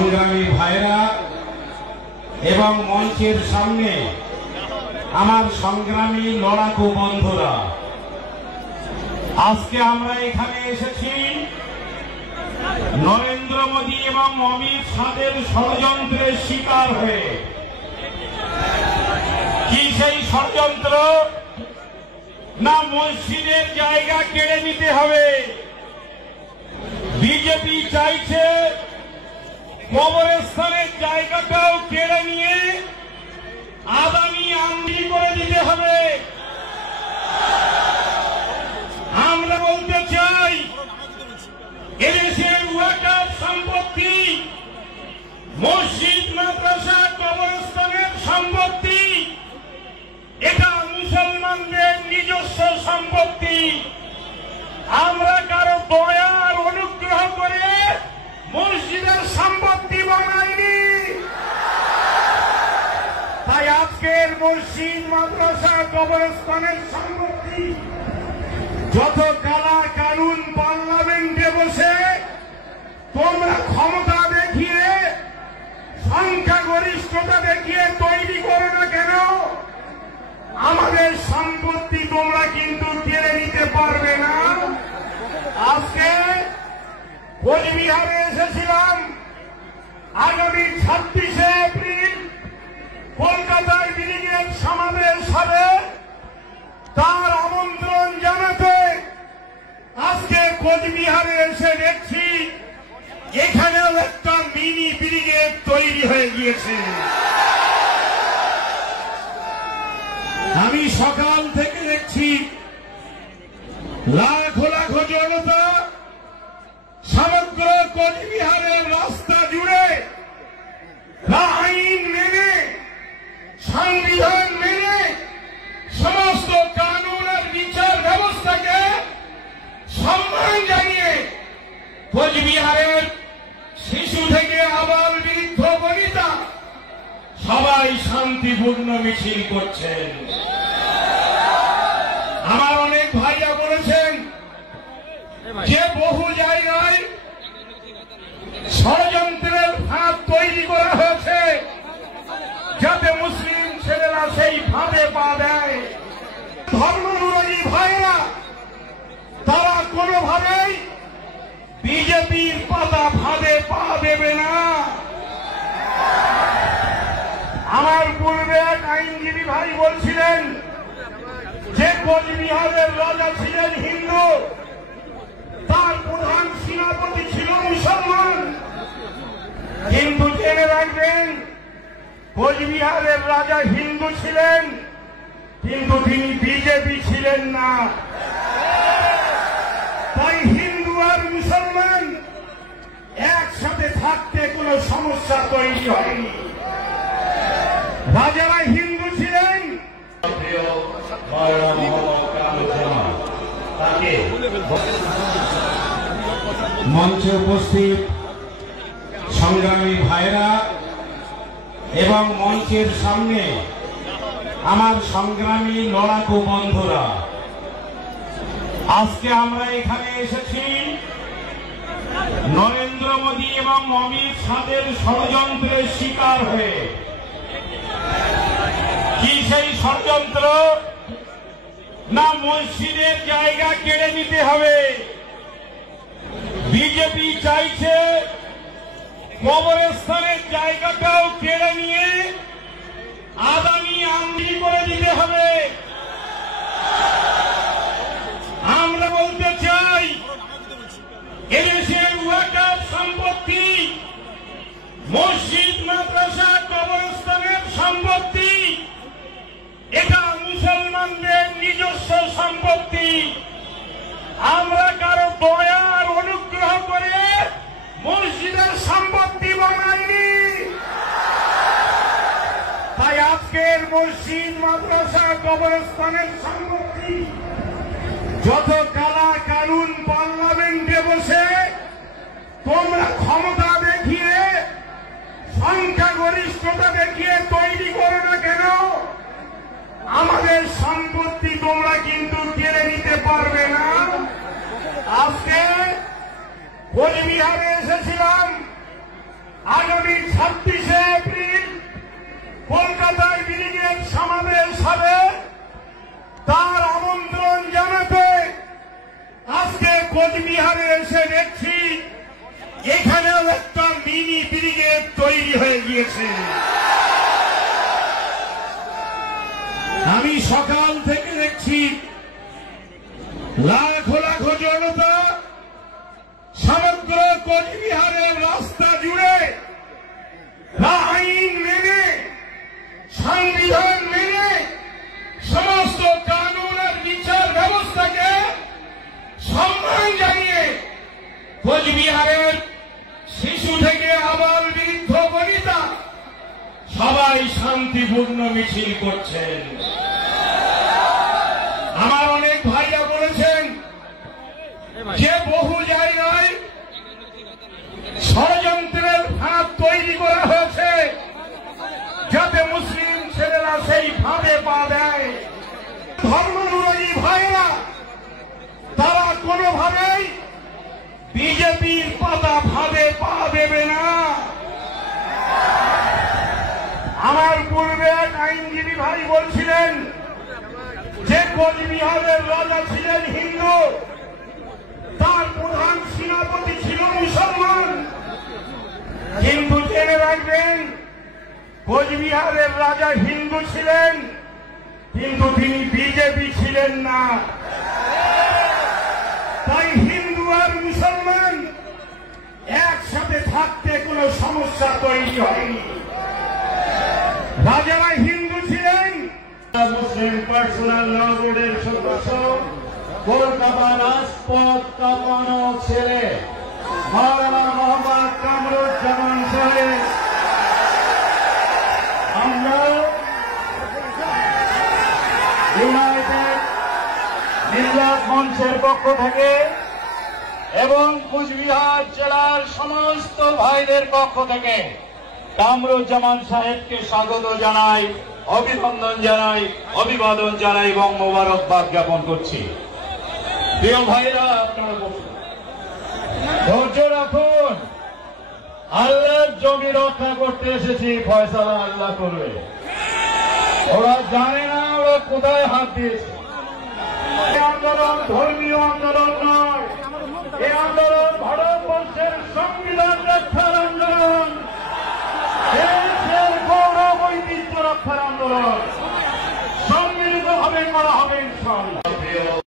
সংগ্রামী ভাইরা এবং মঞ্চের সামনে আমার সংগ্রামী লড়াকু বন্ধুরা, আজকে আমরা এখানে এসেছি নরেন্দ্র মোদী এবং অমিত শাহের ষড়যন্ত্রের শিকার হয়ে। কি সেই ষড়যন্ত্র? না, মসজিদের জায়গা কেড়ে নিতে হবে। বিজেপি চাইছে কবরস্থানের জায়গাটাও কেড়ে নিয়ে আদানি আমদানি করে দিতে হবে। আমরা বলতে চাই, এদেশের ওয়াকফ সম্পত্তি, মসজিদ, মাদ্রাসা, কবরস্থানের সম্পত্তি, এটা মুসলমানদের নিজস্ব সম্পত্তি। আমরা কারো দয়ার অনুগ্রহ করে মসজিদের সম্পত্তি বানাইনি। তাই আজকের মসজিদ, মাদ্রাসা, কবরস্থানের সম্পত্তি যত কালা কানুন পার্লামেন্টে বসে তোমরা ক্ষমতা দেখিয়ে, সংখ্যাগরিষ্ঠতা দেখিয়ে তৈরি করো না কেন, আমাদের সম্পত্তি তোমরা কিন্তু কেড়ে নিতে পারবে না। আজকে কোচবিহারে এসেছিলাম, আগামী 26শে এপ্রিল কলকাতায় ব্রিগেড সমাবেশ হবে, তার আমন্ত্রণ জানাতে আজকে কোচবিহারে এসে দেখছি এখানেও একটা মিনি ব্রিগেড তৈরি হয়ে গিয়েছে। আমি সকাল থেকে দেখছি লাখো লাখো জনতা সমগ্র কোচবিহারের রাস্তা জুড়ে আইন মেনে, সংবিধান মেনে, সমস্ত কানুন আর বিচার ব্যবস্থাকে সম্মান জানিয়ে কোচবিহারের শিশু থেকে আবাল বৃদ্ধ বনিতা সবাই শান্তিপূর্ণ মিছিল করছেন। আমার অনেক ভাইরা বলেছেন যে বহু জায়গায় ষড়যন্ত্রের ফাঁদ তৈরি করা হয়েছে যাতে মুসলিম ছেলেরা সেই ফাঁদে পা দেয়। ধর্মানুরাগী ভাইরা তারা কোনোভাবেই বিজেপির পাতা ফাঁদে পা দেবে না। আমার পূর্বে এক আইনজীবী ভাই বলছিলেন যে কোচবিহারের রাজা ছিলেন হিন্দু, তার প্রধান সেনাপতি ছিল মুসলমান। কিন্তু জেনে রাখবেন, কোচবিহারের রাজা হিন্দু ছিলেন, কিন্তু তিনি বিজেপি ছিলেন না। তাই হিন্দু আর মুসলমান একসাথে থাকতে কোনো সমস্যা তৈরি হয়নি। রাজারা হিন্দু ছিলেন। মঞ্চে উপস্থিত সংগ্রামী ভাইরা এবং মঞ্চের সামনে আমার সংগ্রামী লড়াকু বন্ধুরা, আজকে আমরা এখানে এসেছি নরেন্দ্র মোদী এবং অমিত শাহের ষড়যন্ত্রের শিকার হয়ে। কি সেই ষড়যন্ত্র? না, মসজিদের জায়গা কেড়ে নিতে হবে। বিজেপি চাইছে কবরস্থানের জায়গাটাও কেড়ে নিয়ে আদানি আমদানি করে দিতে হবে। আমরা বলতে চাই, এদেশের ওয়াকফ সম্পত্তি, মসজিদ, মাদ্রাসা, কবরস্থানের সম্পত্তি, এটা মুসলমানদের নিজস্ব সম্পত্তি। আমরা কারো দয়ার অনুগ্রহ করে মসজিদের সম্পত্তি বানাইনি। তাই আজকের মসজিদ, মাদ্রাসা, কবরস্থানের সম্পত্তি যত কালা কানুন পার্লামেন্টে বসে তোমরা ক্ষমতা দেখিয়ে, সংখ্যাগরিষ্ঠতা দেখিয়ে তৈরি করো না কেন, আমাদের সম্পত্তি তোমরা কিন্তু কেড়ে নিতে পারবে না। আজকে কোচবিহারে এসেছিলাম, আগামী কংগ্রেস সমাবেশ হবে তার আমন্ত্রণ জানাতে আজকে কোচবিহারে এসে দেখছি এখানেও একটা মিনি ব্রিগেড তৈরি হয়ে গিয়েছে। আমি সকাল থেকে দেখছি লাখো লাখো জনতা সমগ্র কোচবিহারের রাস্তা জুড়ে আইন মেনে সংবিধান মেনে সমস্ত কানুন আর বিচার ব্যবস্থাকে সম্মান জানিয়ে কোচবিহারের শিশু থেকে আবাল বৃদ্ধ বনিতা সবাই শান্তিপূর্ণ মিছিল করছেন। আমার অনেক ভাইরা বলেছেন যে বহু জায়গায় ষড়যন্ত্রের ফাঁদ তৈরি করা হয়েছে যাতে মুসলিম ছেলেরা সেই ফাঁদে পা দেয়। ধর্মানুরাগী ভাইরা তারা কোনোভাবেই বিজেপির পাতা ফাঁদে পা দেবে না। আমার পূর্বে এক আইনজীবী ভাই বলছিলেন যে কোচবিহারের রাজা ছিলেন হিন্দু, তার প্রধান সেনাপতি ছিল মুসলমান। কিন্তু জেনে রাখবেন কোচবিহারের রাজা হিন্দু ছিলেন কিন্তু তিনি বিজেপি ছিলেন না। তাই হিন্দু আর মুসলমান একসাথে থাকতে কোনো সমস্যা তৈরি হয়নি। রাজারা হিন্দু ছিলেন। মুসলিম পার্সোনাল ল বোর্ডের সদস্য কলকাতা রাজপথ কাঁপানো ছেলে মাওলানা মোহাম্মদ কামরুজ্জামান সাহেব, আমরা ইউনাইটেড মিল্লাত মঞ্চের পক্ষ থেকে এবং কুচবিহার জেলার সমস্ত ভাইদের পক্ষ থেকে কামরুজ্জামান সাহেবকে স্বাগত জানাই, অভিনন্দন জানাই, অভিবাদন জানাই এবং মোবারকবাদ জ্ঞাপন করছি। প্রিয় ভাইরা, আপনারা বসুন, ধৈর্য রাখুন। আল্লাহর জমি রক্ষা করতে এসেছি, ফয়সালা আল্লাহ করবে। ওরা জানে না ওরা কোথায় হাত দিয়েছে। আন্দোলন ধর্মীয়